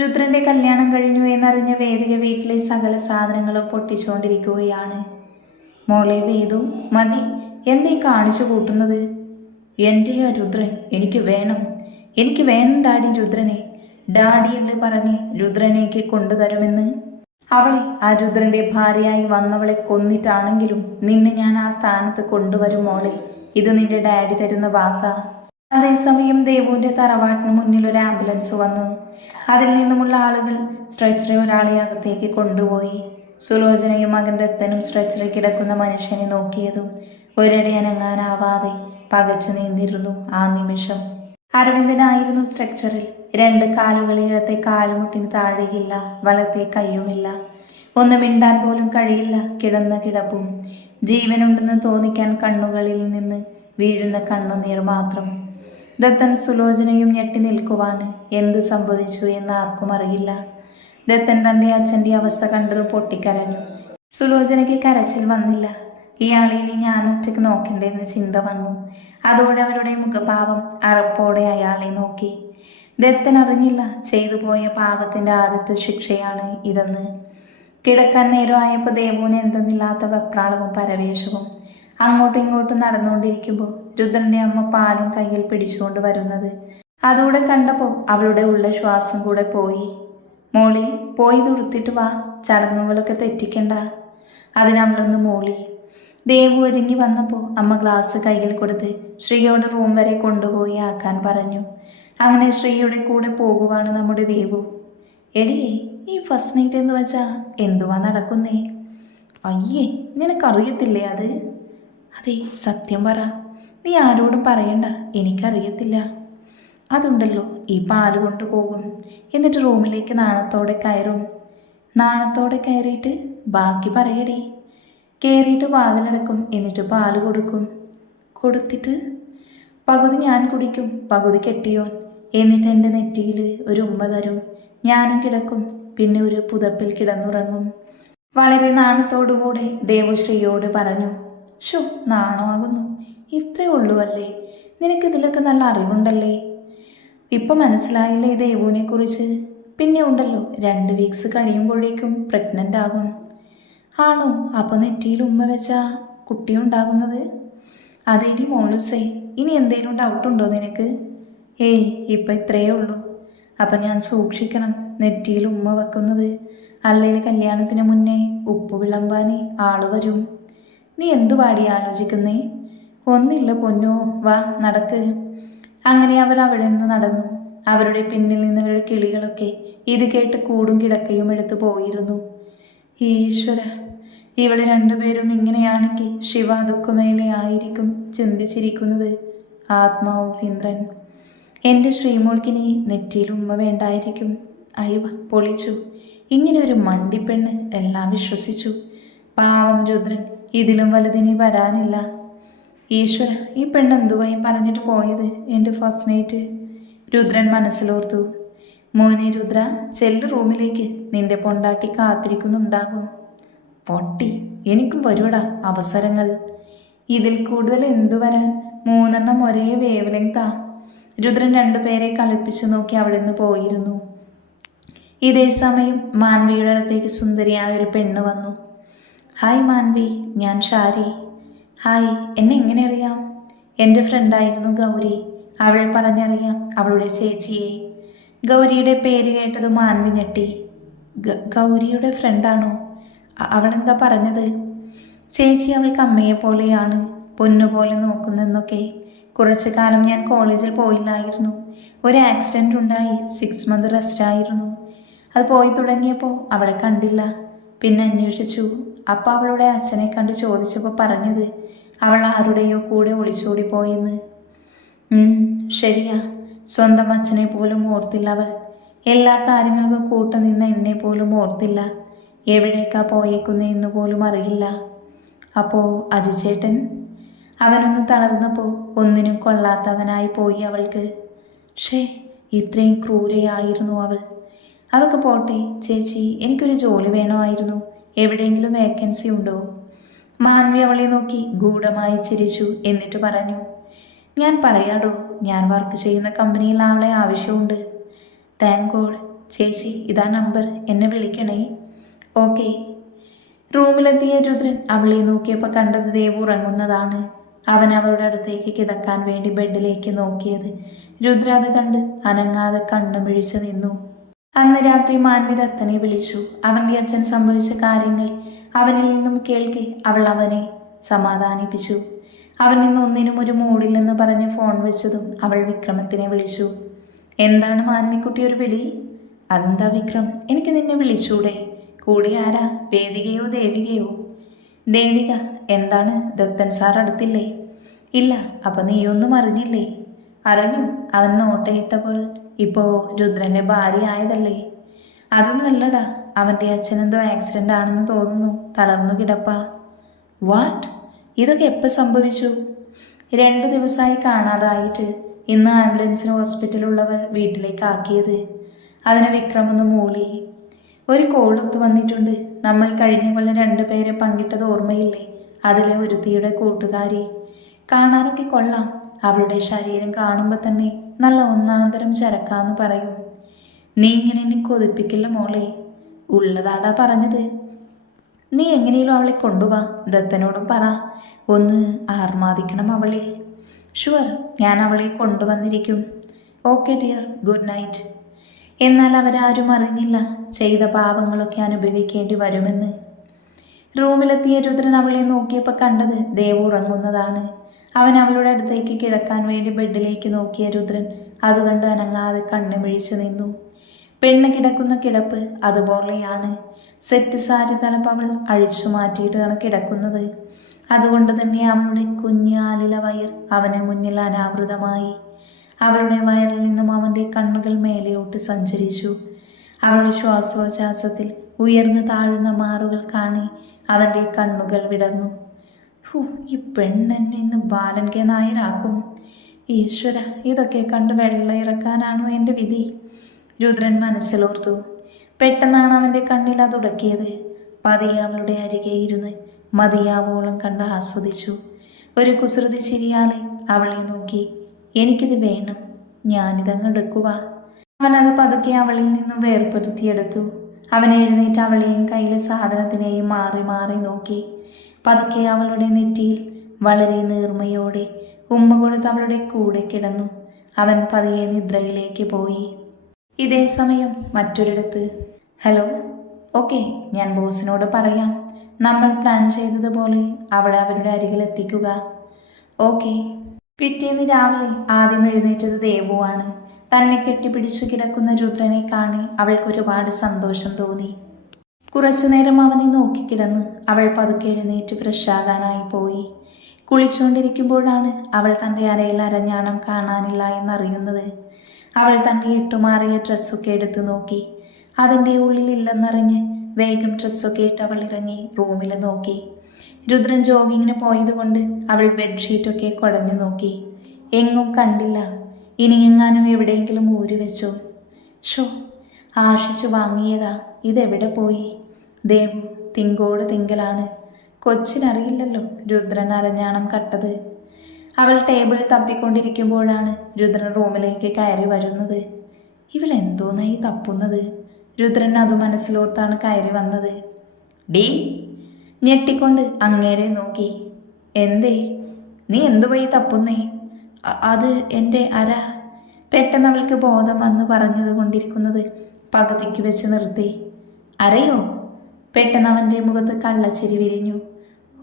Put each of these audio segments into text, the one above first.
രുദ്രന്റെ കല്യാണം കഴിഞ്ഞു എന്നറിഞ്ഞ വേദിക വീട്ടിലെ സകല സാധനങ്ങളും പൊട്ടിച്ചുകൊണ്ടിരിക്കുകയാണ്. മോളെ വേദു മതി. എന്നീ കാണിച്ചു കൂട്ടുന്നത്? എന്റെയോ രുദ്രൻ? എനിക്ക് വേണം. എനിക്ക് വേണം ഡാഡി രുദ്രനെ. ഡാഡി എന്ന് പറഞ്ഞ് രുദ്രനേക്ക് കൊണ്ടുതരുമെന്ന്. അവളെ ആ രുദ്രന്റെ ഭാര്യയായി വന്നവളെ കൊന്നിട്ടാണെങ്കിലും നിന്നെ ഞാൻ ആ സ്ഥാനത്ത് കൊണ്ടുവരും മോളെ. ഇത് നിന്റെ ഡാഡി തരുന്ന വാക്കാ. അതേസമയം ദേവുവിന്റെ തറവാട്ടിന് മുന്നിൽ ഒരു ആംബുലൻസ് വന്നു. അതിൽ നിന്നുമുള്ള ആളുകൾ സ്ട്രെച്ചറിൽ ഒരാളെ അകത്തേക്ക് കൊണ്ടുപോയി. സുലോചനയും അകന്തത്തനും സ്ട്രെച്ചറിൽ കിടക്കുന്ന മനുഷ്യനെ നോക്കിയതും ഒരിടെ അനങ്ങാനാവാതെ പകച്ചു നീന്തിരുന്നു ആ നിമിഷം. അരവിന്ദനായിരുന്നു സ്ട്രക്ചറിൽ രണ്ട് കാലുകൾ ഇടത്തെ കാലുമുട്ടിന് താഴെയില്ല വലത്തെ കയ്യുമില്ല ഒന്ന് മിണ്ടാൻ പോലും കഴിയില്ല കിടന്ന കിടപ്പും. ജീവനുണ്ടെന്ന് തോന്നിക്കാൻ കണ്ണുകളിൽ നിന്ന് വീഴുന്ന കണ്ണുനീർ മാത്രം. ദത്തൻ സുലോചനയും ഞെട്ടി നിൽക്കുവാന് എന്ത് സംഭവിച്ചു എന്ന് ആർക്കും അറിയില്ല. ദത്തൻ തന്റെ അച്ഛന്റെ അവസ്ഥ കണ്ടത് പൊട്ടിക്കരഞ്ഞു. സുലോചനയ്ക്ക് കരച്ചിൽ വന്നില്ല. ഇയാളെ ഇനി ഞാൻ ഒറ്റയ്ക്ക് നോക്കണ്ടെന്ന് ചിന്ത വന്നു. അതോടെ അവരുടെ മുഖഭാവം അറപ്പോടെ അയാളെ നോക്കി. ദത്തൻ അറിഞ്ഞില്ല ചെയ്തു പോയ പാപത്തിന്റെ ആദ്യത്തെ ശിക്ഷയാണ് ഇതെന്ന്. കിടക്കാൻ നേരമായപ്പോൾ ദേവുവിന് എന്തെന്നില്ലാത്ത വെപ്രാളവും പരവേഷവും അങ്ങോട്ടും ഇങ്ങോട്ടും നടന്നുകൊണ്ടിരിക്കുമ്പോൾ രുദ്രന്റെ അമ്മ പാലും കയ്യിൽ പിടിച്ചുകൊണ്ട് വരുന്നത്. അതോടെ കണ്ടപ്പോൾ അവളുടെ ഉള്ള ശ്വാസം കൂടെ പോയി. മോളി പോയി തുടുത്തിട്ട് വാ. ചടങ്ങുകളൊക്കെ തെറ്റിക്കണ്ട. അതിനവളൊന്ന് മോളി. ദേവു ഒരുങ്ങി വന്നപ്പോൾ അമ്മ ഗ്ലാസ് കയ്യിൽ കൊടുത്ത് ശ്രീയോട് റൂം വരെ കൊണ്ടുപോയി ആക്കാൻ പറഞ്ഞു. അങ്ങനെ ശ്രീയുടെ കൂടെ പോകുവാണ് നമ്മുടെ ദേവു. എടിയേ ഈ ഫസ്റ്റ് നൈറ്റ് എന്ന് വെച്ചാ എന്തുവാ നടക്കുന്നേ? അയ്യേ നിനക്കറിയത്തില്ലേ അത്? അതെ സത്യം പറ. നീ ആരോടും പറയണ്ട. എനിക്കറിയത്തില്ല. അതുണ്ടല്ലോ ഈ പാൽ കൊണ്ടുപോകും? എന്നിട്ട് റൂമിലേക്ക് നാണത്തോടെ കയറും. നാണത്തോടെ കയറിയിട്ട് ബാക്കി പറയടേ. കയറിയിട്ട് വാതിലടക്കും എന്നിട്ട് പാൽ കൊടുക്കും. കൊടുത്തിട്ട് പകുതി ഞാൻ കുടിക്കും പകുതി കെട്ടിയോൻ. എന്നിട്ട് എന്റെ നെറ്റിയിൽ ഒരു ഉമ്മ തരും. ഞാനും കിടക്കും പിന്നെ ഒരു പുതപ്പിൽ കിടന്നുറങ്ങും. വളരെ നാണത്തോടുകൂടെ ദേവശ്രീയോട് പറഞ്ഞു. ഷോ നാണമാകുന്നു. ഇത്രേ ഉള്ളൂ അല്ലേ നിനക്കിതിലൊക്കെ നല്ല അറിവുണ്ടല്ലേ? ഇപ്പം മനസ്സിലായില്ലേ ദേവുവിനെ കുറിച്ച് പിന്നെ ഉണ്ടല്ലോ രണ്ട് വീക്സ് കഴിയുമ്പോഴേക്കും പ്രഗ്നന്റ് ആകും. ആണോ? അപ്പോൾ നെറ്റിയിൽ ഉമ്മ വെച്ചാ കുട്ടി ഉണ്ടാകുന്നത് അതേടി മോളൂസേ ഇനി എന്തെങ്കിലും ഡൗട്ട് ഉണ്ടോ നിനക്ക്? ഏയ് ഇപ്പം ഇത്രയേ ഉള്ളൂ. അപ്പം ഞാൻ സൂക്ഷിക്കണം നെറ്റിയിൽ ഉമ്മ വെക്കുന്നത്. അല്ലെങ്കിൽ കല്യാണത്തിന് മുന്നേ ഉപ്പ് വിളമ്പാൻ ആൾ വരും. നീ എന്തു പാടി ആലോചിക്കുന്നേ? ഒന്നില്ല പൊന്നോ വാ നടക്ക്. അങ്ങനെ അവർ അവിടെ നിന്ന് നടന്നു. അവരുടെ പിന്നിൽ നിന്നവരുടെ കിളികളൊക്കെ ഇത് കേട്ട് കൂടും കിടക്കയും എടുത്തു പോയിരുന്നു. ഈശ്വര ഇവളെ രണ്ടുപേരും ഇങ്ങനെയാണെങ്കിൽ ശിവ ദുഃഖമേലെ ആയിരിക്കും ചിന്തിച്ചിരിക്കുന്നത്. ആത്മാവ് ഇന്ദ്രൻ. എന്റെ ശ്രീമോൾക്കിനി നെറ്റിയിൽ ഉമ്മ വേണ്ടായിരിക്കും. അയവ പൊളിച്ചു. ഇങ്ങനെ ഒരു മണ്ടിപ്പെണ്ണ് എല്ലാം വിശ്വസിച്ചു. പാവം രുദ്രൻ ഇതിലും വലുതിനി വരാനില്ല. ഈശ്വര ഈ പെണ്ണ് എന്തുവായും പറഞ്ഞിട്ട് പോയത്? എന്റെ ഫസ്റ്റ് നൈറ്റ് രുദ്രൻ മനസ്സിലോർത്തു. മോനെ രുദ്ര ചെല്ല് റൂമിലേക്ക്. നിന്റെ പൊണ്ടാട്ടി കാത്തിരിക്കുന്നുണ്ടാകും. പൊട്ടി എനിക്കും വരൂടാ അവസരങ്ങൾ. ഇതിൽ കൂടുതൽ എന്തു വരാൻ? മൂന്നെണ്ണം ഒരേ വേവ് ലെങ്താ രുദ്രൻ രണ്ടുപേരെ കളിപ്പിച്ചു നോക്കി അവിടെ നിന്ന് പോയിരുന്നു. ഇതേ സമയം മാൻവിയുടെ അടുത്തേക്ക് സുന്ദരിയായ ഒരു പെണ്ണ് വന്നു. ഹായ് മാൻവി ഞാൻ ഷാരി. ഹായ് എന്നെ എങ്ങനെ അറിയാം? എന്റെ ഫ്രണ്ടായിരുന്നു ഗൗരി. അവൾ പറഞ്ഞറിയാം അവളുടെ ചേച്ചിയെ. ഗൗരിയുടെ പേര് കേട്ടത് മാൻവി ഞെട്ടി. ഗൗരിയുടെ ഫ്രണ്ടാണോ? അവളെന്താ പറഞ്ഞത്? ചേച്ചി അവൾക്ക് അമ്മയെ പോലെയാണ് പൊന്നുപോലെ നോക്കുന്നെന്നൊക്കെ കുറച്ചു കാലം ഞാൻ കോളേജിൽ പോയില്ലായിരുന്നു. ഒരു ആക്സിഡന്റ് ഉണ്ടായി സിക്സ് മന്ത് റെസ്റ്റ് ആയിരുന്നു. അത് പോയി തുടങ്ങിയപ്പോൾ അവളെ കണ്ടില്ല. പിന്നെ അന്വേഷിച്ചു. അപ്പോൾ അവളുടെ അച്ഛനെ കണ്ട് ചോദിച്ചപ്പോൾ പറഞ്ഞത് അവൾ ആരുടെയോ കൂടെ ഒളിച്ചോടി പോയെന്ന്. ശരിയാ. സ്വന്തം അച്ഛനെ പോലും ഓർത്തില്ല അവൾ. എല്ലാ കാര്യങ്ങൾക്കും കൂട്ടു നിന്ന എന്നെ പോലും ഓർത്തില്ല. എവിടേക്കാ പോയേക്കുന്നതെന്ന് പോലും അറിയില്ല. അപ്പോൾ അജിച്ചേട്ടൻ? അവനൊന്ന് തളർന്നപ്പോൾ ഒന്നിനും കൊള്ളാത്തവനായി പോയി അവൾക്ക്. ഷേ ഇത്രയും ക്രൂരയായിരുന്നു അവൾ. അതൊക്കെ പോട്ടെ ചേച്ചി. എനിക്കൊരു ജോലി വേണമായിരുന്നു. എവിടെയെങ്കിലും വേക്കൻസി ഉണ്ടോ? മാൻവി അവളെ നോക്കി ഗൂഢമായി ചിരിച്ചു എന്നിട്ട് പറഞ്ഞു ഞാൻ പറയാടോ ഞാൻ വർക്ക് ചെയ്യുന്ന കമ്പനിയിൽ അവളെ ആവശ്യമുണ്ട്. താങ്ക് ഗോഡ് ചേച്ചി ഇതാ നമ്പർ എന്നെ വിളിക്കണേ. ഓക്കെ റൂമിലെത്തിയ രുദ്രൻ അവളെ നോക്കിയപ്പോൾ കണ്ടത് ദേവ് ഉറങ്ങുന്നതാണ്. അവൻ അവളുടെ അടുത്തേക്ക് കിടക്കാൻ വേണ്ടി ബെഡിലേക്ക് നോക്കിയത്. രുദ്ര അത് കണ്ട് അനങ്ങാതെ കണ്ണു മിഴിച്ചു നിന്നു. അന്ന് രാത്രി മാൻവിദത്തനെ വിളിച്ചു. അവന്റെ അച്ഛൻ സംഭവിച്ച കാര്യങ്ങൾ അവനിൽ നിന്നും കേൾക്കെ അവൾ അവനെ സമാധാനിപ്പിച്ചു. അവൻ ഇന്ന് ഒന്നിനും ഒരു മൂടില്ലെന്ന് പറഞ്ഞ് ഫോൺ വെച്ചതും അവൾ വിക്രമത്തിനെ വിളിച്ചു. എന്താണ് മാൻവിക്കുട്ടി ഒരു വിളി? അതെന്താ വിക്രം? എനിക്ക് നിന്നെ വിളിച്ചൂടെ? കൂടെ ആരാ? വേദികയോ ദേവികയോ? ദേവിക എന്താണ്? ദത്തൻ സാർ അടുത്തില്ലേ? ഇല്ല അപ്പൊ നീയൊന്നും അറിഞ്ഞില്ലേ? അറിഞ്ഞു. അവൻ നോട്ടയിട്ടപ്പോൾ ഇപ്പോൾ രുദ്രന്റെ ഭാര്യ ആയതല്ലേ? അതൊന്നും അല്ലടാ. അവന്റെ അച്ഛനെന്തോ ആക്സിഡന്റ് ആണെന്ന് തോന്നുന്നു. തളർന്നു കിടപ്പാ. വാട്ട് ഇതൊക്കെ എപ്പോൾ സംഭവിച്ചു? രണ്ടു ദിവസമായി കാണാതായിട്ട് ഇന്ന് ആംബുലൻസിന് ഹോസ്പിറ്റലുള്ളവർ വീട്ടിലേക്ക് ആക്കിയത് അതിന് വിക്രം ഒന്ന് മൂളി. ഒരു കോളൊത്ത് വന്നിട്ടുണ്ട്. നമ്മൾ കഴിഞ്ഞ കൊല്ലം രണ്ടുപേരെ പങ്കിട്ടത് ഓർമ്മയില്ലേ? അതിലെ ഒരുത്തിയുടെ കൂട്ടുകാരി. കാണാനൊക്കെ കൊള്ളാം. അവളുടെ ശരീരം കാണുമ്പോൾ തന്നെ നല്ല ഒന്നാന്തരം ചരക്കാന്ന് പറയൂ. നീ ഇങ്ങനെ എന്നെ കൊതിപ്പിക്കില്ല മോളെ. ഉള്ളതാടാ പറഞ്ഞത്. നീ എങ്ങനെയും അവളെ കൊണ്ടുവാ. ദത്തനോടും പറ. ഒന്ന് ആർമാദിക്കണം അവളെ. ഷുവർ ഞാൻ അവളെ കൊണ്ടുവന്നിരിക്കും. ഓക്കെ ഡിയർ ഗുഡ് നൈറ്റ് എന്നാൽ അവരാരും അറിഞ്ഞില്ല ചെയ്ത പാപങ്ങളൊക്കെ അനുഭവിക്കേണ്ടി വരുമെന്ന്. റൂമിലെത്തിയ രുദ്രൻ അവളെ നോക്കിയപ്പോൾ കണ്ടത് ദേവ് ഉറങ്ങുന്നതാണ്. അവൻ അവളുടെ അടുത്തേക്ക് കിടക്കാൻ വേണ്ടി ബെഡിലേക്ക് നോക്കിയ രുദ്രൻ അതുകണ്ട് അനങ്ങാതെ കണ്ണു മിഴിച്ചു നിന്നു. പെണ്ണ് കിടക്കുന്ന കിടപ്പ് അതുപോലെയാണ്. സെറ്റ് സാരി തലപ്പ് അവൾ അഴിച്ചു മാറ്റിയിട്ടാണ് കിടക്കുന്നത്. അതുകൊണ്ട് തന്നെ അവളുടെ കുഞ്ഞാലില വയർ അവന് മുന്നിൽ അനാവൃതമായി. അവളുടെ വയറിൽ നിന്നും അവന്റെ കണ്ണുകൾ മേലെയോട്ട് സഞ്ചരിച്ചു. അവളുടെ ശ്വാസോച്ഛ്വാസത്തിൽ ഉയർന്നു താഴുന്ന മാറുകൾ കാണി അവന്റെ കണ്ണുകൾ വിടർന്നു. ഹു ഈ പെണ്ണെന്നെ ഇന്ന് ബാലൻ കെ നായരാക്കും. ഈശ്വര ഇതൊക്കെ കണ്ട് വെള്ള ഇറക്കാനാണോ എന്റെ വിധി? രുദ്രൻ മനസ്സിലോർത്തു. പെട്ടെന്നാണ് അവന്റെ കണ്ണിൽ അതുടക്കിയത് പതിയെ അവളുടെ അരികെ ഇരുന്ന് മതിയാവോളം കണ്ട് ആസ്വദിച്ചു. ഒരു കുസൃതി ചിരിയാലെ അവളെ നോക്കി. എനിക്കിത് വേണം. ഞാനിതങ്ങ് എടുക്കുക അവനത് പതുക്കെ അവളിൽ നിന്നും വേർപ്പെടുത്തിയെടുത്തു അവൻ എഴുന്നേറ്റ് അവളെയും കയ്യിലെ സാധനത്തിനെയും മാറി മാറി നോക്കി. പതുക്കെ അവളുടെ നെറ്റിയിൽ വളരെ നീർമയോടെ ഉമ്മ കൊടുത്ത് അവളുടെ കൂടെ കിടന്നു. അവൻ പതിയെ നിദ്രയിലേക്ക് പോയി. ഇതേ സമയം മറ്റൊരിടത്ത് ഹലോ ഓക്കെ ഞാൻ ബോസിനോട് പറയാം. നമ്മൾ പ്ലാൻ ചെയ്തതുപോലെ അവളെ അവരുടെ അരികിൽ എത്തിക്കുക. ഓക്കെ. പിറ്റേന്ന് രാവിലെ ആദ്യം എഴുന്നേറ്റത് ദേവുവാണ്. തന്നെ കെട്ടിപ്പിടിച്ചു കിടക്കുന്ന രുദ്രനെ കാണി അവൾക്ക് ഒരുപാട് സന്തോഷം തോന്നി. കുറച്ചു നേരം അവനെ നോക്കിക്കിടന്ന് അവൾ പതുക്കെ എഴുന്നേറ്റ് ഫ്രഷാകാനായി പോയി. കുളിച്ചുകൊണ്ടിരിക്കുമ്പോഴാണ് അവൾ തന്റെ അരയിൽ അരഞ്ഞാണം കാണാനില്ല എന്നറിയുന്നത്. അവൾ തന്റെ ഇട്ടുമാറിയ ഡ്രസ്സൊക്കെ എടുത്തു നോക്കി. അതിന്റെ ഉള്ളിലില്ലെന്നറിഞ്ഞ് വേഗം ഡ്രസ്സൊക്കെ ഇട്ട് അവൾ ഇറങ്ങി റൂമിൽ നോക്കി. രുദ്രൻ ജോഗിങ്ങിന് പോയതുകൊണ്ട് അവൾ ബെഡ്ഷീറ്റൊക്കെ കുടഞ്ഞു നോക്കി. എങ്ങും കണ്ടില്ല. ഇനി എങ്ങാനും എവിടെയെങ്കിലും ഊരി വെച്ചോ ഷോ ആശിച്ചു വാങ്ങിയതാ. ഇതെവിടെ പോയി? ദേവു തിങ്കോട് തിങ്കലാണ്. കൊച്ചിനറിയില്ലല്ലോ രുദ്രൻ അരഞ്ഞാണം കട്ടത്. അവൾ ടേബിളിൽ തപ്പിക്കൊണ്ടിരിക്കുമ്പോഴാണ് രുദ്രൻ റൂമിലേക്ക് കയറി വരുന്നത്. ഇവൾ എന്തോന്നായി തപ്പുന്നത്? രുദ്രൻ അത് മനസ്സിലോർത്താണ് കയറി വന്നത്. ഡീ ഞെട്ടിക്കൊണ്ട് അങ്ങേരെ നോക്കി. എന്തേ നീ എന്തു പോയി തപ്പുന്നേ അത് എന്റെ അര. പെട്ടെന്ന് അവൾക്ക് ബോധം വന്ന് പറഞ്ഞത് കൊണ്ടിരിക്കുന്നത് പകുതിക്ക് വെച്ച് നിർത്തി. അരയോ? പെട്ടെന്ന് അവന്റെ മുഖത്ത് കള്ളച്ചിരി വിരിഞ്ഞു.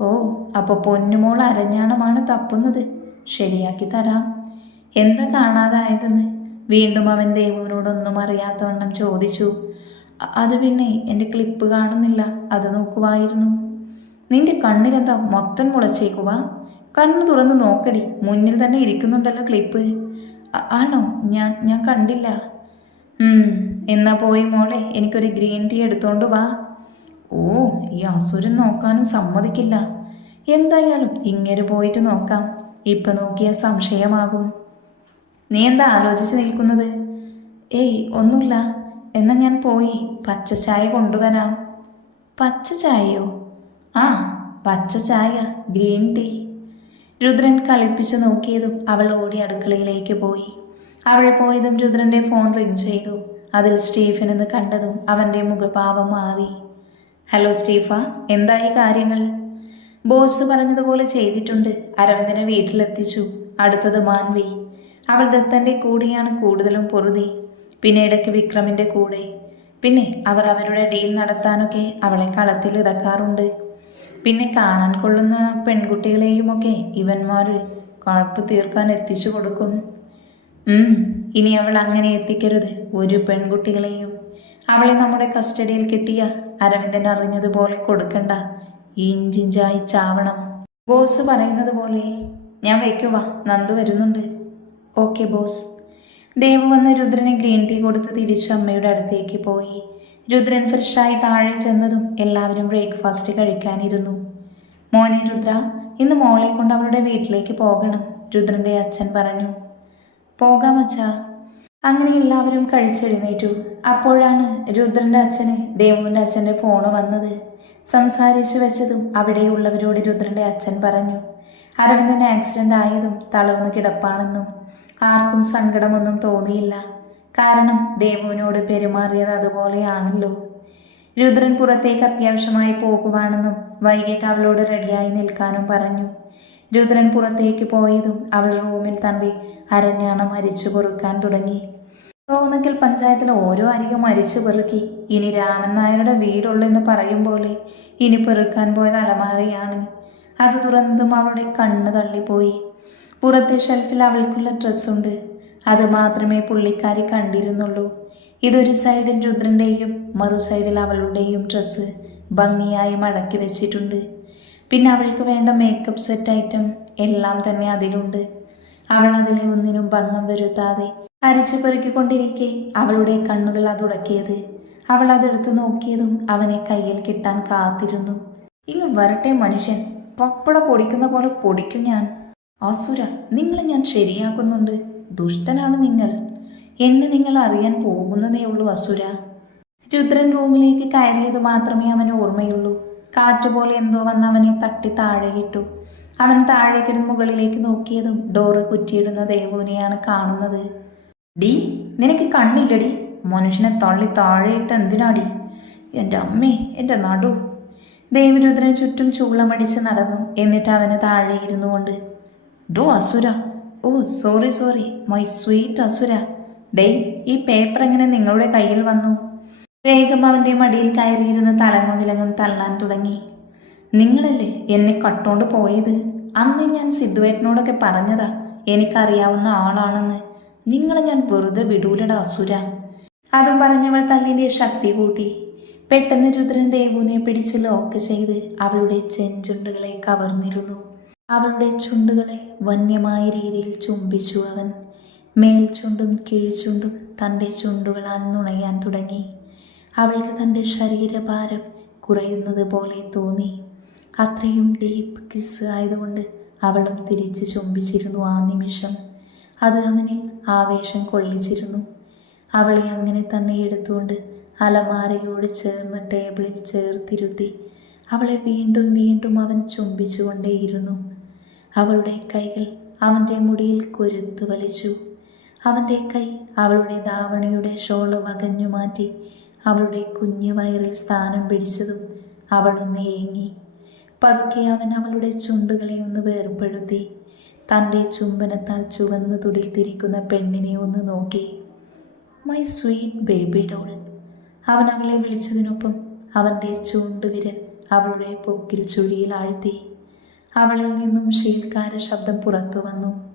ഓ അപ്പോൾ പൊന്നുമോൾ അരഞ്ഞാണമാണ് തപ്പുന്നത്. ശരിയാക്കി തരാം. എന്താ കാണാതായതെന്ന്? വീണ്ടും അവൻ ദേവുവിനോടൊന്നും അറിയാത്തവണ്ണം ചോദിച്ചു. അത് പിന്നെ എന്റെ ക്ലിപ്പ് കാണുന്നില്ല. അത് നോക്കുവായിരുന്നു. നിന്റെ കണ്ണിലെന്താ മൊത്തം മുളച്ചേക്കുക? കണ്ണു തുറന്ന് നോക്കടി. മുന്നിൽ തന്നെ ഇരിക്കുന്നുണ്ടല്ലോ ക്ലിപ്പ്. "അ- ആണോ? ഞാൻ ഞാൻ കണ്ടില്ല. എന്നാ പോയി മോളെ. എനിക്കൊരു ഗ്രീൻ ടീ എടുത്തോണ്ട് വാ. ഓ ഈ അസുരൻ നോക്കാനും സമ്മതിക്കില്ല. എന്തായാലും ഇങ്ങനെ പോയിട്ട് നോക്കാം. ഇപ്പൊ നോക്കിയ സംശയമാകും. നീ എന്താ ആലോചിച്ച് നിൽക്കുന്നത്? ഏയ് ഒന്നുമില്ല. എന്നാൽ ഞാൻ പോയി പച്ച ചായ കൊണ്ടുവരാം. പച്ച ചായയോ? ആ പച്ച ചായ ഗ്രീൻ ടീ. രുദ്രൻ കളിപ്പിച്ചു നോക്കിയതും അവൾ ഓടി അടുക്കളയിലേക്ക് പോയി. അവൾ പോയതും രുദ്രന്റെ ഫോൺ റിങ് ചെയ്തു. അതിൽ സ്റ്റീഫനെന്ന് കണ്ടതും അവന്റെ മുഖഭാവം മാറി. ഹലോ സ്റ്റീഫ എന്തായി കാര്യങ്ങൾ? ബോസ് പറഞ്ഞതുപോലെ ചെയ്തിട്ടുണ്ട്. അരവിന്ദനെ വീട്ടിലെത്തിച്ചു. അടുത്തത് മാൻവി. അവൾ ദത്തന്റെ കൂടെയാണ് കൂടുതലും പൊറുതി. പിന്നെ ഇടയ്ക്ക് വിക്രമിന്റെ കൂടെ. പിന്നെ അവർ അവരുടെ ഡീൽ നടത്താനൊക്കെ അവളെ കളത്തിൽ ഇറക്കാറുണ്ട് പിന്നെ കാണാൻ കൊള്ളുന്ന പെൺകുട്ടികളെയുമൊക്കെ ഇവന്മാർ കുഴപ്പ് തീർക്കാൻ എത്തിച്ചു കൊടുക്കും. ഇനി അവൾ അങ്ങനെ എത്തിക്കരുത്. ഒരു പെൺകുട്ടികളെയും അവളെ നമ്മുടെ കസ്റ്റഡിയിൽ കിട്ടിയ അരവിന്ദൻ അറിഞ്ഞതുപോലെ കൊടുക്കണ്ട. ഇഞ്ചിഞ്ചായി ചാവണം. ബോസ് പറയുന്നത് പോലെ ഞാൻ വയ്ക്കുക നന്ദു വരുന്നുണ്ട്. Okay boss. ദേവ് വന്ന് രുദ്രന് ഗ്രീൻ ടീ കൊടുത്ത് തിരിച്ച് അമ്മയുടെ അടുത്തേക്ക് പോയി. രുദ്രൻ ഫ്രഷായി താഴെ ചെന്നതും എല്ലാവരും ബ്രേക്ക്ഫാസ്റ്റ് കഴിക്കാനിരുന്നു. മോനെ രുദ്ര ഇന്ന് മോളെ കൊണ്ട് അവളുടെ വീട്ടിലേക്ക് പോകണം രുദ്രന്റെ അച്ഛൻ പറഞ്ഞു. പോകാം അച്ഛാ. അങ്ങനെ എല്ലാവരും കഴിച്ചെഴുന്നേറ്റു. അപ്പോഴാണ് രുദ്രന്റെ അച്ഛന് ദേവുവിന്റെ അച്ഛന്റെ ഫോണ് വന്നത്. സംസാരിച്ചു വെച്ചതും അവിടെയുള്ളവരോട് രുദ്രന്റെ അച്ഛൻ പറഞ്ഞു അരവിന്ദന് ആക്സിഡന്റ് ആയതും തളർന്ന് കിടപ്പാണെന്നും ആർക്കും സങ്കടമൊന്നും തോന്നിയില്ല. കാരണം ദേവുവിനോട് പെരുമാറിയത് അതുപോലെയാണല്ലോ. രുദ്രൻ പുറത്തേക്ക് അത്യാവശ്യമായി പോകുവാണെന്നും വൈകിട്ട് അവളോട് റെഡിയായി നിൽക്കാനും പറഞ്ഞു. രുദ്രൻ പുറത്തേക്ക് പോയതും അവൾ റൂമിൽ തന്റെ അരഞ്ഞാണം അരിച്ചു പൊറുക്കാൻ തുടങ്ങി. തോന്നക്കൽ പഞ്ചായത്തിലെ ഓരോ അരികും അരിച്ചു പെറുക്കി. ഇനി രാമൻ നായരുടെ വീടുള്ളെന്ന് പറയും പോലെ ഇനി പെറുക്കാൻ പോയത് അലമാരയാണ്. അത് തുറന്നതും അവളുടെ കണ്ണ് തള്ളിപ്പോയി. പുറത്തെ ഷെൽഫിൽ അവൾക്കുള്ള ഡ്രസ്സുണ്ട് അത് മാത്രമേ പുള്ളിക്കാരി കണ്ടിരുന്നുള്ളൂ. ഇതൊരു സൈഡിൽ രുദ്രന്റെയും മറു സൈഡിൽ അവളുടെയും ഡ്രസ്സ് ഭംഗിയായി മടക്കി വെച്ചിട്ടുണ്ട്. പിന്നെ അവൾക്ക് വേണ്ട മേക്കപ്പ് സെറ്റ് ഐറ്റം എല്ലാം തന്നെ അതിലുണ്ട്. അവൾ അതിലെ ഒന്നിനും ഭംഗം വരുത്താതെ അരിച്ചു പെറുക്കിക്കൊണ്ടിരിക്കെ അവളുടെ കണ്ണുകൾ അതുടക്കിയത്. അവൾ അതെടുത്ത് നോക്കിയതും അവനെ കയ്യിൽ കിട്ടാൻ കാത്തിരുന്നു. ഇങ്ങ് വരട്ടെ മനുഷ്യൻ പപ്പട പൊടിക്കുന്ന പോലെ പൊടിക്കും ഞാൻ. അസുര നിങ്ങളെ ഞാൻ ശരിയാക്കുന്നുണ്ട്. ദുഷ്ടനാണ് നിങ്ങൾ. എന്നെ നിങ്ങൾ അറിയാൻ പോകുന്നതേ ഉള്ളൂ അസുര രുദ്രൻ റൂമിലേക്ക് കയറിയത് മാത്രമേ അവന് ഓർമ്മയുള്ളൂ. കാറ്റുപോലെ എന്തോ വന്ന് അവനെ തട്ടി താഴെയിട്ടു. അവൻ താഴെ കിടന്ന് മുകളിലേക്ക് നോക്കിയതും ഡോറ് കുറ്റിയിടുന്ന ദേവുവിനെയാണ് കാണുന്നത്. ഡി നിനക്ക് കണ്ണില്ലടി. മനുഷ്യനെ തള്ളി താഴെയിട്ട് എന്തിനാടി? എന്റെ അമ്മേ എന്റെ നടു. ദേവരുദ്രന് ചുറ്റും ചൂളമടിച്ച് നടന്നു. എന്നിട്ട് അവന് താഴെ ഇരുന്നു കൊണ്ട് ഡോ Asura. Oh sorry sorry. My sweet Asura. ദേ ഈ പേപ്പർ എങ്ങനെ നിങ്ങളുടെ കയ്യിൽ വന്നു? വേഗം അവന്റെ മടിയിൽ കയറിയിരുന്ന് തലങ്ങും വിലങ്ങും തള്ളാൻ തുടങ്ങി. നിങ്ങളല്ലേ എന്നെ കട്ടോണ്ട് പോയത്? അന്ന് ഞാൻ സിദ്ധുവേട്ടനോടൊക്കെ പറഞ്ഞതാ എനിക്കറിയാവുന്ന ആളാണെന്ന്. നിങ്ങളെ ഞാൻ വെറുതെ വിടൂലട അസുര. അതും പറഞ്ഞവൾ തല്ലിന്റെ ശക്തി കൂട്ടി. പെട്ടെന്ന് രുദ്രൻ ദേവുവിനെ പിടിച്ച് ലോക്ക് ചെയ്ത് അവളുടെ ചെഞ്ചുണ്ടുകളെ കവർന്നിരുന്നു. അവളുടെ ചുണ്ടുകളെ വന്യമായ രീതിയിൽ ചുംബിച്ചു അവൻ. മേൽചുണ്ടും കീഴ്ചുണ്ടും തന്റെ ചുണ്ടുകളാൽ നുണയാൻ തുടങ്ങി. അവൾക്ക് തന്റെ ശരീരഭാരം കുറയുന്നത് പോലെ തോന്നി. അത്രയും ഡീപ്പ് കിസ് ആയതുകൊണ്ട് അവളും തിരിച്ച് ചുംബിച്ചിരുന്നു ആ നിമിഷം. അത് അവനിൽ ആവേശം കൊള്ളിച്ചിരുന്നു. അവളെ അങ്ങനെ തന്നെ എടുത്തുകൊണ്ട് അലമാരയോട് ചേർന്ന് ടേബിളിൽ ചേർത്തിരുത്തി അവളെ വീണ്ടും വീണ്ടും അവൻ ചുംബിച്ചുകൊണ്ടേയിരുന്നു. അവളുടെ കൈകൾ അവന്റെ മുടിയിൽ കൊരുത്തു വലിച്ചു. അവന്റെ കൈ അവളുടെ ധാവണിയുടെ ഷോൾ വകഞ്ഞു മാറ്റി അവളുടെ കുഞ്ഞു വയറിൽ സ്ഥാനം പിടിച്ചതും അവളൊന്ന് ഏങ്ങി. പതുക്കെ അവൻ അവളുടെ ചുണ്ടുകളെ ഒന്ന് വേർപ്പെടുത്തി തന്റെ ചുംബനത്താൽ ചുവന്ന് തുടിത്തിരിക്കുന്ന പെണ്ണിനെ ഒന്ന് നോക്കി. മൈ സ്വീറ്റ് ബേബി ഡോൾ അവൻ അവളെ വിളിച്ചതിനൊപ്പം അവന്റെ ചൂണ്ടുവിരൽ അവളുടെ പൊക്കിൽ ചുഴിയിൽ ആഴ്ത്തി അവളിൽ നിന്നും ശീൽക്കാര ശബ്ദം പുറത്തു വന്നു.